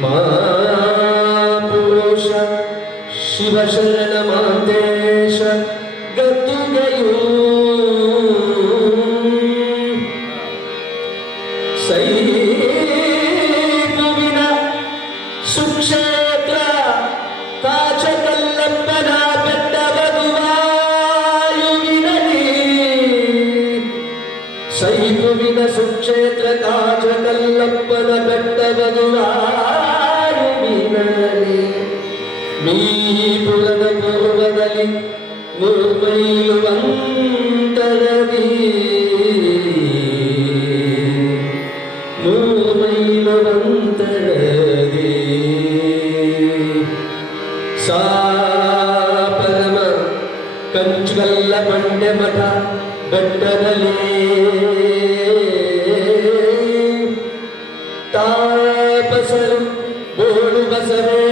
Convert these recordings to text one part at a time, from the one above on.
मा पुरुष शिवशरणमाते முழுமையில் வந்ததே முழுமையில் வந்ததே சாபரம கஞ்சுகல்ல மண்ட மட கட்டரலே தாபசரும் போடு பசரே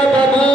జగదపము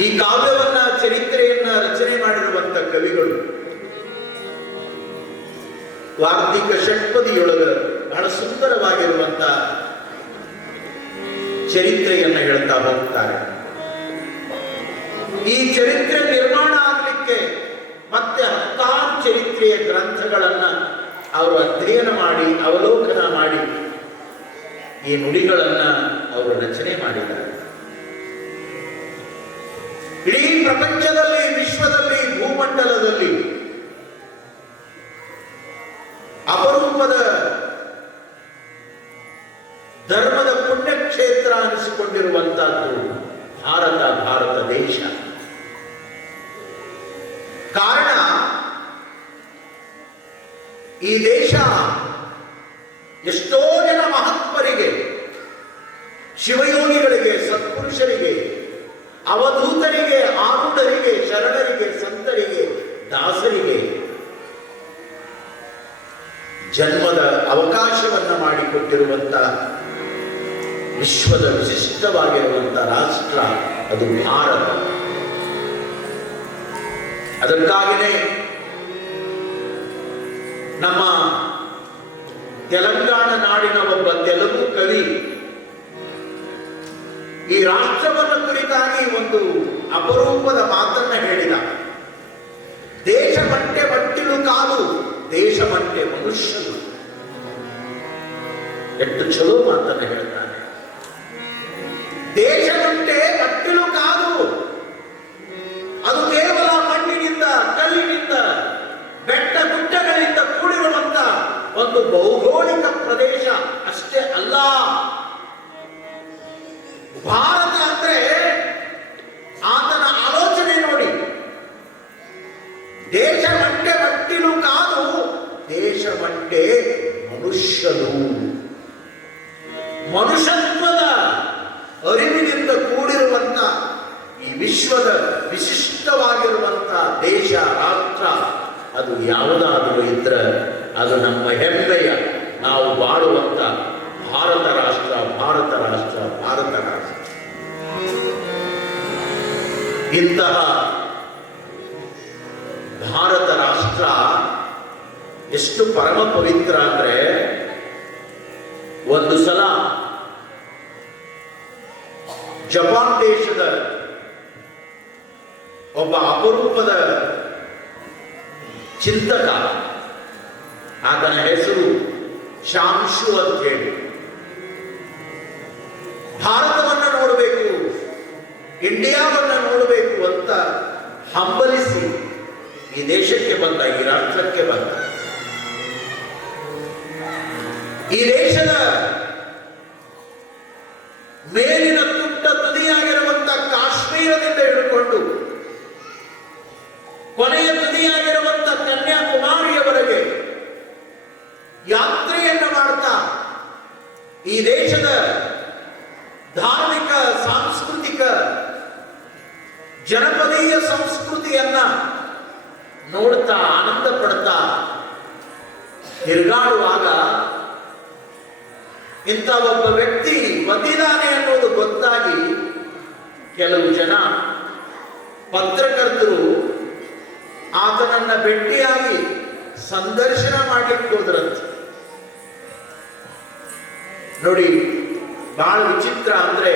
ಈ ಕಾವ್ಯವನ್ನ, ಚರಿತ್ರೆಯನ್ನ ರಚನೆ ಮಾಡಿರುವಂತ ಕವಿಗಳು ವಾರ್ತಿಕ ಷಟ್ಪದಿಯೊಳಗ ಬಹಳ ಸುಂದರವಾಗಿರುವಂತ ಚರಿತ್ರೆಯನ್ನ ಹೇಳ್ತಾ ಹೋಗ್ತಾರೆ. ಈ ಚರಿತ್ರೆ ನಿರ್ಮಾಣ ಆಗಲಿಕ್ಕೆ ಮತ್ತೆ ಹತ್ತಾರು ಚರಿತ್ರೆಯ ಗ್ರಂಥಗಳನ್ನ ಅವರು ಅಧ್ಯಯನ ಮಾಡಿ, ಅವಲೋಕನ ಮಾಡಿ ಈ ನುಡಿಗಳನ್ನ ಅವರು ರಚನೆ ಮಾಡಿದ್ದಾರೆ. ಇಡೀ ಪ್ರಪಂಚದಲ್ಲಿ ವಿಶ್ವದಲ್ಲಿ ಭೂಮಂಡಲದಲ್ಲಿ ಅಪರೂಪದ ಧರ್ಮದ ಪುಣ್ಯಕ್ಷೇತ್ರ ಅನಿಸಿಕೊಂಡಿರುವಂತಹದ್ದು ಭಾರತ ಭಾರತ ದೇಶ. ಕಾರಣ ಈ ದೇಶ ವಿಶಿಷ್ಟವಾಗಿರುವಂಥ ರಾಷ್ಟ್ರ ಅದು ಭಾರತ. ಅದಕ್ಕಾಗಿನೇ ನಮ್ಮ ತೆಲಂಗಾಣ ನಾಡಿನ ಒಬ್ಬ ತೆಲುಗು ಕವಿ ಈ ರಾಷ್ಟ್ರವನ್ನು ಕುರಿತಾಗಿ ಒಂದು ಅಪರೂಪದ ಮಾತನ್ನ ಹೇಳಿದ. ದೇಶ ಮಟ್ಟೆ ಮಟ್ಟಿಲು ಕಾದು ಮಟ್ಟೆ ಮನುಷ್ಯನು. ಎಷ್ಟು ಚಲೋ ಮಾತನ್ನ ಹೇಳಿದ. ದೇಶದಂತೆ ಕಟ್ಟಿಲು ಕಾದು. ಅದು ಕೇವಲ ಮಣ್ಣಿನಿಂದ, ಕಲ್ಲಿನಿಂದ, ಬೆಟ್ಟ ಗುಡ್ಡಗಳಿಂದ ಕೂಡಿರುವಂತ ಒಂದು ಭೌಗೋಳಿಕ ಪ್ರದೇಶ ಅಷ್ಟೇ ಅಲ್ಲ. ಇಂತಹ ಭಾರತ ರಾಷ್ಟ್ರ ಎಷ್ಟು ಪರಮ ಪವಿತ್ರ ಅಂದ್ರೆ ಒಂದು ಸಲ ಜಪಾನ್ ದೇಶದ ಒಬ್ಬ ಅಪರೂಪದ ಚಿಂತಕ. ಆತನ ಹೆಸರು ಶಾಂಶು ಅಂತ ಹೇಳಿ. ಭಾರತವನ್ನು ನೋಡಬೇಕು. ಇಂಡಿಯಾವನ್ನ ನೋಡಬೇಕು ಅಂತ ಹಂಬಲಿಸಿ ಈ ದೇಶಕ್ಕೆ ಬಂದ ಈ ರಾಷ್ಟ್ರಕ್ಕೆ ಬಂದ. ಈ ದೇಶದ ಕೆಲವು ಜನ ಪತ್ರಕರ್ತರು ಆತನನ್ನ ಭೇಟಿಯಾಗಿ ಸಂದರ್ಶನ ಮಾಡ್ಲಿಕ್ಕೆ ಹೋದ್ರಂತೆ. ನೋಡಿ, ಬಹಳ ವಿಚಿತ್ರ ಅಂದ್ರೆ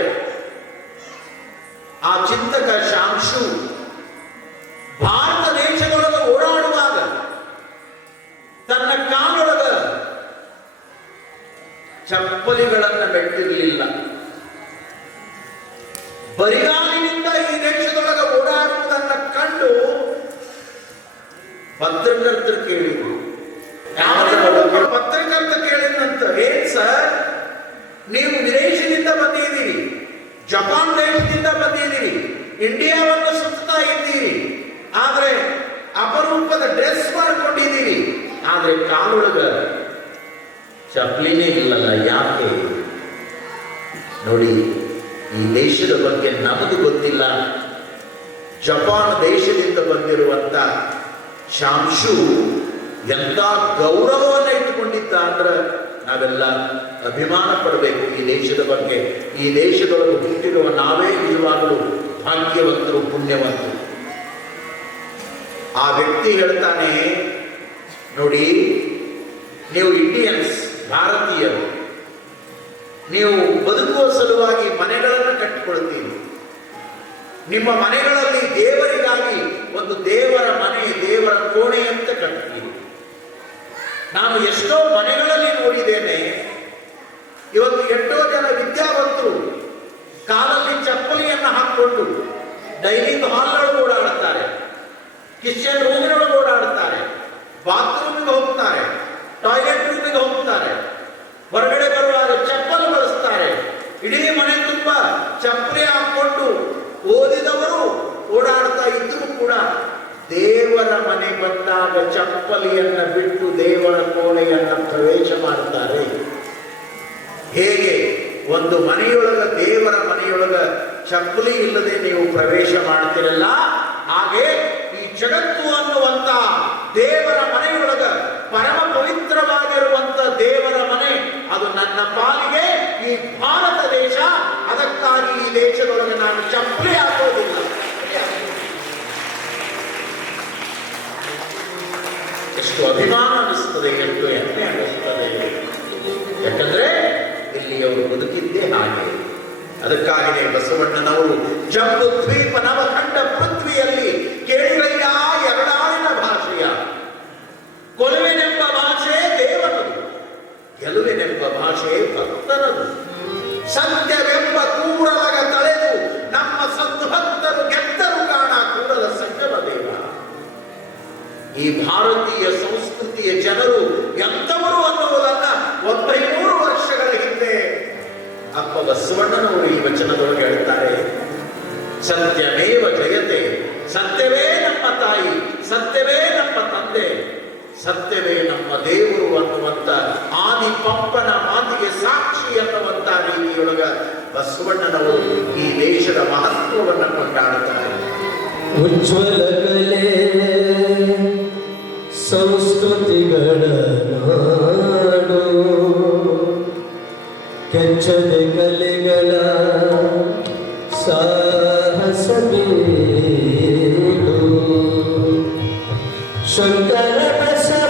ಆ ಚಿಂತಕ ಶಾಂಶು ಭಾರತ ದೇಶದೊಳಗೆ ಓಡಾಡುವಾಗ ತನ್ನ ಕಾಲೊಳಗ ಚಪ್ಪಲಿಗಳನ್ನು ಬೆಟ್ಟಿರಲಿಲ್ಲ ಬರಿಗಾಲಿನಿಂದ ಈ ದೇಶದೊಳಗೆ ಓಡಾಡುವುದನ್ನು ಕಂಡು ಪತ್ರಕರ್ತರು ಕೇಳಿದ್ರು. ಪತ್ರಕರ್ತ ಕೇಳಿದಂತ ಏನ್ ಸರ್, ನೀವು ವಿದೇಶದಿಂದ ಬಂದಿದ್ದೀರಿ, ಜಪಾನ್ ದೇಶದಿಂದ ಬಂದಿದ್ದೀರಿ, ಇಂಡಿಯಾವನ್ನು ಸುತ್ತಾ ಇದ್ದೀರಿ, ಆದ್ರೆ ಅಪರೂಪದ ಡ್ರೆಸ್ ಮಾಡ್ಕೊಂಡಿದ್ದೀರಿ. ಆದ್ರೆ ಕಾಲೊಳಗ ಚಪ್ಲಿನೇ ಇಲ್ಲಲ್ಲ, ಯಾಕೆ? ನೋಡಿ ಈ ದೇಶದ ಬಗ್ಗೆ ನಮಗೆ ಗೊತ್ತಿಲ್ಲ. ಜಪಾನ್ ದೇಶದಿಂದ ಬಂದಿರುವಂತ ಶಾಂಶು ಎಂತ ಗೌರವವನ್ನು ಇಟ್ಟುಕೊಂಡಿದ್ದ ಅಂದ್ರೆ ನಾವೆಲ್ಲ ಅಭಿಮಾನ ಪಡಬೇಕು ಈ ದೇಶದ ಬಗ್ಗೆ. ಈ ದೇಶದೊಳಗೆ ಹುಟ್ಟಿರುವ ನಾವೇ ನಿಜವಾಗಲೂ ಭಾಗ್ಯವಂತರು, ಪುಣ್ಯವಂತರು. ಆ ವ್ಯಕ್ತಿ ಹೇಳ್ತಾನೆ, ನೋಡಿ, ನೀವು ಇಂಡಿಯನ್ಸ್ ಭಾರತೀಯರು ನೀವು ಬದುಕುವ ಸಲುವಾಗಿ ಮನೆಗಳನ್ನು ಕಟ್ಟಿಕೊಳ್ಳುತ್ತೀರಿ. ನಿಮ್ಮ ಮನೆಗಳಲ್ಲಿ ದೇವರಿಗಾಗಿ ಒಂದು ದೇವರ ಮನೆ, ದೇವರ ಕೋಣೆ ಅಂತ ಕಟ್ತೀರಿ ನಾನು ಎಷ್ಟೋ ಮನೆಗಳಲ್ಲಿ ನೋಡಿದ್ದೇನೆ, ಇವತ್ತು ಎಷ್ಟೋ ಜನ ವಿದ್ಯಾವಂತರು ಕಾಲಲ್ಲಿ ಚಪ್ಪಲಿಯನ್ನು ಹಾಕಿಕೊಂಡು ಡೈನಿಂಗ್ ಹಾಲ್ನೊಳಗೆ ಓಡಾಡುತ್ತಾರೆ, ಕಿಚನ್ ರೂಮಿನೊಳಗೆ ಓಡಾಡುತ್ತಾರೆ, ಬಾತ್ರೂಮಿಗೆ ಹೋಗ್ತಾರೆ, ಟಾಯ್ಲೆಟ್ ರೂಮಿಗೆ ಹೋಗ್ತಾರೆ, ಹೊರಗಡೆ ಬರುವಾಗ ಚಪ್ಪಲು ಬಳಸ್ತಾರೆ ಇಡೀ ಮನೆ ತುಂಬ ಚಪ್ಪಲಿ ಹಾಕೊಂಡು ಓದಿದವರು ಓಡಾಡ್ತಾ ಇದ್ರು ಕೂಡ ದೇವರ ಮನೆ ಬಂದಾಗ ಚಪ್ಪಲಿಯನ್ನ ಬಿಟ್ಟು ದೇವರ ಕೋಣೆಯನ್ನ ಪ್ರವೇಶ ಮಾಡ್ತಾರೆ ಹೇಗೆ? ಒಂದು ಮನೆಯೊಳಗ ದೇವರ ಮನೆಯೊಳಗ ಚಪ್ಪಲಿ ಇಲ್ಲದೆ ನೀವು ಪ್ರವೇಶ ಮಾಡ್ತಿರಲ್ಲ ಹಾಗೆ ಈ ಜಗತ್ತು ಅನ್ನುವಂತ ದೇವರ ಮನೆಯೊಳಗ ಪರಮ ಪವಿತ್ರವಾಗಿರುವಂತ ದೇವರ ಮನೆ, ಅದು ನನ್ನ ಪಾಲಿಗೆ ಈ ಭಾರತ ದೇಶ, ಅದಕ್ಕಾಗಿ ಈ ದೇಶದೊಳಗೆ ನಾನು ಚಪ್ಪಲಿ ಹಾಕೋದಿಲ್ಲ ಎಷ್ಟು ಅಭಿಮಾನ ಅನಿಸ್ತದೆ ಎಷ್ಟು ಹೆಮ್ಮೆ ಅನ್ನಿಸ್ತದೆ ಯಾಕಂದ್ರೆ ಇಲ್ಲಿಯವರು ಬದುಕಿದ್ದೇ ಹಾಗೆ. ಅದಕ್ಕಾಗಿಯೇ ಬಸವಣ್ಣನವರು ಜಂಬು ದ್ವೀಪ ನವಖಂಡ ಪೃಥ್ವಿಯಲ್ಲಿ ಕೇಳಿರಯ್ಯ ಎರಡಾಳಿನ ಭಾಷೆಯ. ಕೊಲುವೆನೆಂಬ ಭಾಷೆ ದೇವನದು ಗೆಲುವೆನೆಂಬ ಭಾಷೆ ಸಾರಿ ಈ ಭಾರತೀಯ ಸಂಸ್ಕೃತಿಯ ಜನರು ಎಂಥವರು ಅನ್ನುವುದನ್ನ ಒಂಬೈನೂರು ವರ್ಷಗಳ ಹಿಂದೆ ಅಪ್ಪ ಬಸವಣ್ಣನವರು ಈ ವಚನದೊಳಗೆ ಹೇಳ್ತಾರೆ. ಸತ್ಯಮೇವ ಜಯತೆ, ಸತ್ಯವೇ ನಮ್ಮ ತಾಯಿ, ಸತ್ಯವೇ ನಮ್ಮ ತಂದೆ, ಸತ್ಯವೇ ನಮ್ಮ ದೇವರು ಅನ್ನುವಂತ ಆದಿ ಪಂಪನ ಮಾತಿಗೆ ಸಾಕ್ಷಿ ಅನ್ನುವಂತ ರೀತಿಯೊಳಗ ಬಸವಣ್ಣನವರು ಈ ದೇಶದ ಮಹತ್ವವನ್ನು ಕೊಂಡಾಡುತ್ತಾರೆ. ಉಜ್ವಲ ಕೆಚ್ಚದೆಗಲಿಗಲ ಸಾಹಸಬೇಕು ಶಂಕರ ಬಸವ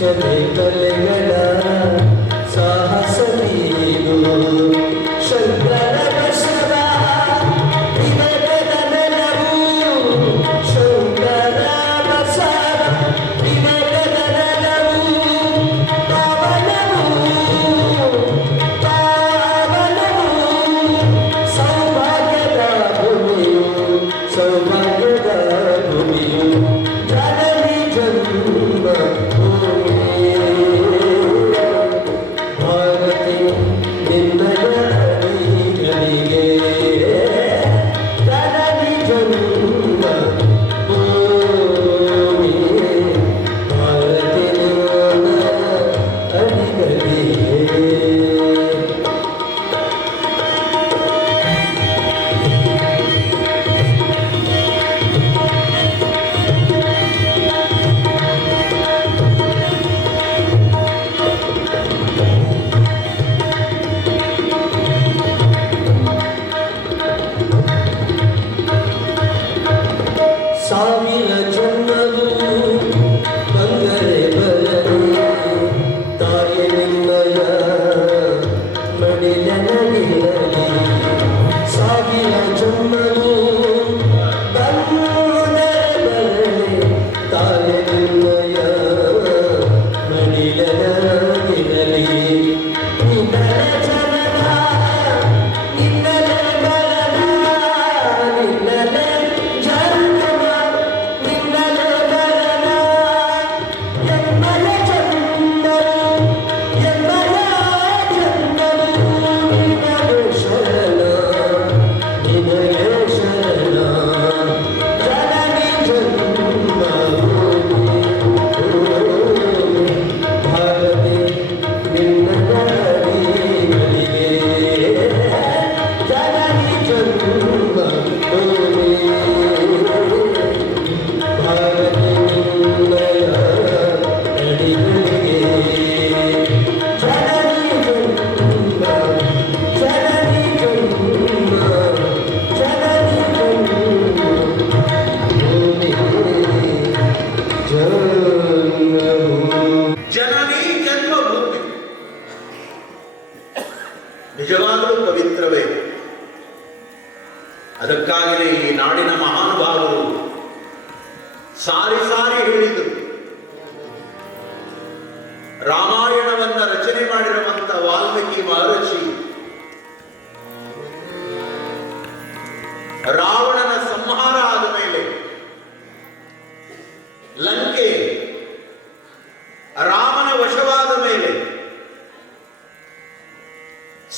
চলে চলে গেলাম। 少了别人。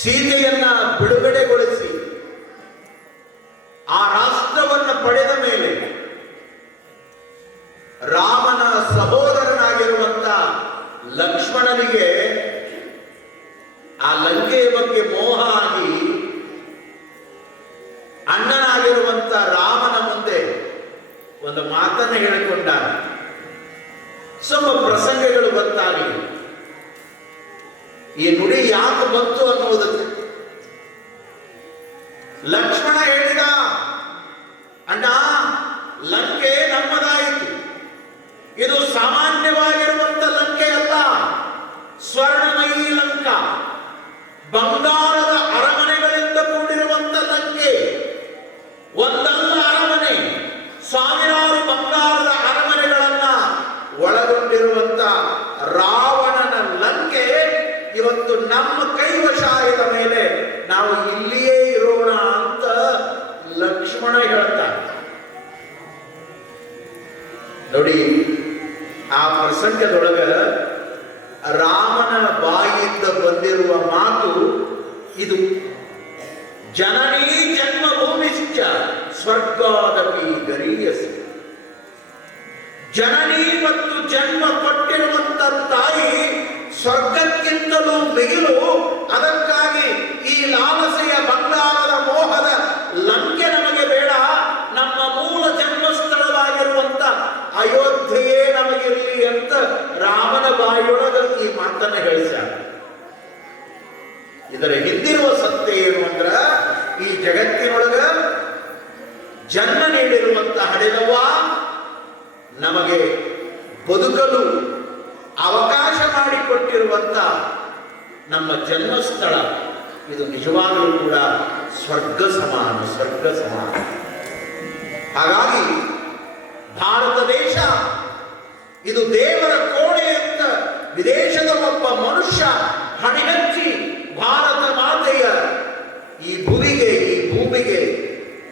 ಸೀತೆಯನ್ನ ಬಿಡುಗಡೆಗೊಳಿಸಿ ರಾಮನ ಬಾಯಿಯಿಂದ ಬಂದಿರುವ ಮಾತು ಇದು. ಜನನೀ ಭೂಮಿಶ್ಚ ಸ್ವರ್ಗಾದಪಿ ಗರೀಯಸಿ. ಜನನಿ ಮತ್ತು ಜನ್ಮ ಕೊಟ್ಟಿರುವಂತ ತಾಯಿ ಸ್ವರ್ಗಕ್ಕಿಂತಲೂ ಮಿಗಿಲು ಅದಕ್ಕಾಗಿ ಈ ಲಾಲಸೆಯ ಬಂಗಾರದ ಮೋಹದ ಲಂಕೆ ನಮಗೆ ಬೇಡ ನಮ್ಮ ಮೂಲ ಜನ್ಮಸ್ಥಳವಾಗಿರುವಂತ ಅಯೋಧ್ಯೆಯೇ ನಮಗಿರಲಿ ಅಂತ ರಾಮನ ಬಾಯಿಯೊಳಗ ಈ ಮಾತನ್ನ ಹೇಳಿಸ್ಯಾರ ಇದರ ಹಿಂದಿರುವ ಸತ್ಯ ಏನು ಅಂದ್ರ, ಈ ಜಗತ್ತಿನೊಳಗ ಜನ್ಮ ನೀಡಿರುವಂತ ಹಡೆದವ್ವ ನಮಗೆ ಬದುಕಲು ಅವಕಾಶ ಮಾಡಿಕೊಟ್ಟಿರುವಂತ ನಮ್ಮ ಜನ್ಮಸ್ಥಳ. ಇದು ನಿಜವಾಗಲೂ ಕೂಡ ಸ್ವರ್ಗ ಸಮಾನ ಸ್ವರ್ಗ ಸಮಾನ. ಹಾಗಾಗಿ ಭಾರತ ದೇಶ, ಇದು ದೇವರ ಕೋಣೆ ಅಂತ ವಿದೇಶದ ಒಬ್ಬ ಮನುಷ್ಯ ಹಣಿಹಚ್ಚಿ ಭಾರತ ಮಾತೆಯ ಈ ಭುವಿಗೆ, ಈ ಭೂಮಿಗೆ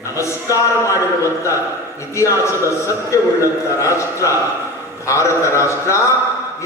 ನಮಸ್ಕಾರ ಮಾಡಿರುವಂತ ಇತಿಹಾಸದ ಸತ್ಯವುಳ್ಳಂತ ರಾಷ್ಟ್ರ, ಭಾರತ ರಾಷ್ಟ್ರ.